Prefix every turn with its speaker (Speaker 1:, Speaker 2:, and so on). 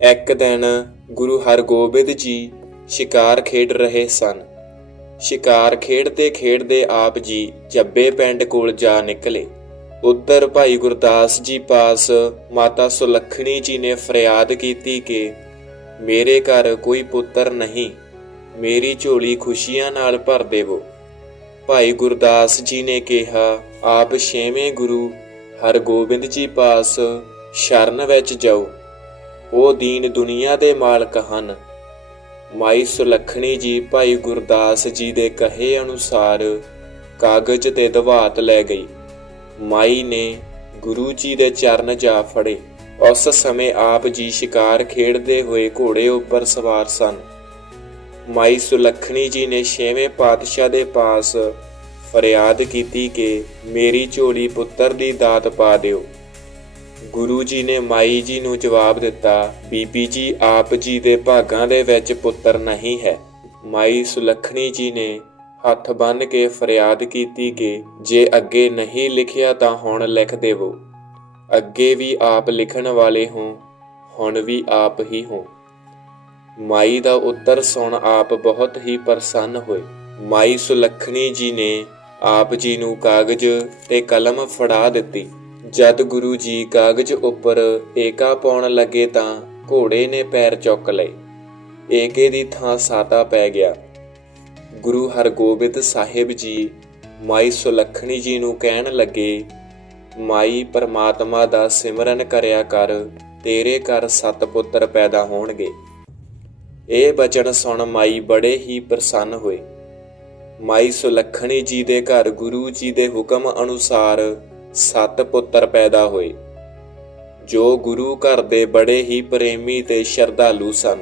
Speaker 1: ਇੱਕ ਦਿਨ ਗੁਰੂ ਹਰਗੋਬਿੰਦ ਜੀ ਸ਼ਿਕਾਰ ਖੇਡ ਰਹੇ ਸਨ। ਸ਼ਿਕਾਰ ਖੇਡਦੇ ਖੇਡਦੇ ਆਪ ਜੀ ਜੱਬੇ ਪਿੰਡ ਕੋਲ ਜਾ ਨਿਕਲੇ। ਉੱਧਰ ਭਾਈ ਗੁਰਦਾਸ ਜੀ ਪਾਸ ਮਾਤਾ ਸੁਲੱਖਣੀ ਜੀ ਨੇ ਫਰਿਆਦ ਕੀਤੀ ਕਿ ਮੇਰੇ ਘਰ ਕੋਈ ਪੁੱਤਰ ਨਹੀਂ, ਮੇਰੀ ਝੋਲੀ ਖੁਸ਼ੀਆਂ ਨਾਲ ਭਰ ਦੇਵੋ। ਭਾਈ ਗੁਰਦਾਸ ਜੀ ਨੇ ਕਿਹਾ, ਆਪ ਛੇਵੇਂ ਗੁਰੂ ਹਰਗੋਬਿੰਦ ਜੀ ਪਾਸ ਸ਼ਰਨ ਵਿੱਚ ਜਾਓ। ਉਹ ਦੀਨ ਦੁਨੀਆ ਦੇ ਮਾਲਕ ਹਨ। ਮਾਈ ਸੁਲੱਖਣੀ ਜੀ ਭਾਈ ਗੁਰਦਾਸ ਜੀ ਦੇ ਕਹੇ ਅਨੁਸਾਰ ਕਾਗਜ਼ ਤੇ ਦਵਾਤ ਲੈ ਗਈ। ਮਾਈ ਨੇ ਗੁਰੂ ਜੀ ਦੇ ਚਰਨ ਜਾ ਫੜੇ। ਉਸ ਸਮੇਂ ਆਪ ਜੀ ਸ਼ਿਕਾਰ ਖੇਡਦੇ ਹੋਏ ਘੋੜੇ ਉੱਪਰ ਸਵਾਰ ਸਨ। ਮਾਈ ਸੁਲੱਖਣੀ ਜੀ ਨੇ ਛੇਵੇਂ ਪਾਤਸ਼ਾਹ ਦੇ ਪਾਸ ਫਰਿਆਦ ਕੀਤੀ ਕਿ ਮੇਰੀ ਝੋਲੀ ਪੁੱਤਰ ਦੀ ਦਾਤ ਪਾ ਦਿਓ। ਗੁਰੂ ਜੀ ਨੇ ਮਾਈ ਜੀ ਨੂੰ ਜਵਾਬ ਦਿੱਤਾ, ਬੀਬੀ ਜੀ, ਆਪ ਜੀ ਦੇ ਭਾਗਾਂ ਦੇ ਵਿੱਚ ਪੁੱਤਰ ਨਹੀਂ ਹੈ। ਮਾਈ ਸੁਲੱਖਣੀ ਜੀ ਨੇ ਹੱਥ ਬੰਨ੍ਹ ਕੇ ਫਰਿਆਦ ਕੀਤੀ ਕਿ ਜੇ ਅੱਗੇ ਨਹੀਂ ਲਿਖਿਆ ਤਾਂ ਹੁਣ ਲਿਖ ਦੇਵੋ। ਅੱਗੇ ਵੀ ਆਪ ਲਿਖਣ ਵਾਲੇ ਹੋ, ਹੁਣ ਵੀ ਆਪ ਹੀ ਹੋ। ਮਾਈ ਦਾ ਉੱਤਰ ਸੁਣ ਆਪ ਬਹੁਤ ਹੀ ਪ੍ਰਸੰਨ ਹੋਏ। ਮਾਈ ਸੁਲੱਖਣੀ ਜੀ ਨੇ ਆਪ ਜੀ ਨੂੰ ਕਾਗਜ਼ ਤੇ ਕਲਮ ਫੜਾ ਦਿੱਤੀ। ਜਦ ਗੁਰੂ ਜੀ ਕਾਗਜ਼ ਉੱਪਰ ਏਕਾ ਪਾਉਣ ਲੱਗੇ ਤਾਂ ਘੋੜੇ ਨੇ ਪੈਰ ਚੁੱਕ ਲਏ। ਏਕੇ ਦੀ ਥਾਂ ਸਾਤਾ ਪੈ ਗਿਆ। ਗੁਰੂ ਹਰਗੋਬਿੰਦ ਸਾਹਿਬ ਜੀ ਮਾਈ ਸੁਲੱਖਣੀ ਜੀ ਨੂੰ ਕਹਿਣ ਲੱਗੇ, ਮਾਈ ਪਰਮਾਤਮਾ ਦਾ ਸਿਮਰਨ ਕਰਿਆ ਕਰ, ਤੇਰੇ ਘਰ ਸੱਤ ਪੁੱਤਰ ਪੈਦਾ ਹੋਣਗੇ। ਇਹ ਬਚਨ ਸੁਣ ਮਾਈ ਬੜੇ ਹੀ ਪ੍ਰਸੰਨ ਹੋਏ। ਮਾਈ ਸੁਲੱਖਣੀ ਜੀ ਦੇ ਘਰ ਗੁਰੂ ਜੀ ਦੇ ਹੁਕਮ ਅਨੁਸਾਰ ਸੱਤ ਪੁੱਤਰ ਪੈਦਾ ਹੋਏ ਜੋ ਗੁਰੂ ਘਰ ਦੇ ਬੜੇ ਹੀ ਪ੍ਰੇਮੀ ਤੇ ਸ਼ਰਧਾਲੂ ਸਨ।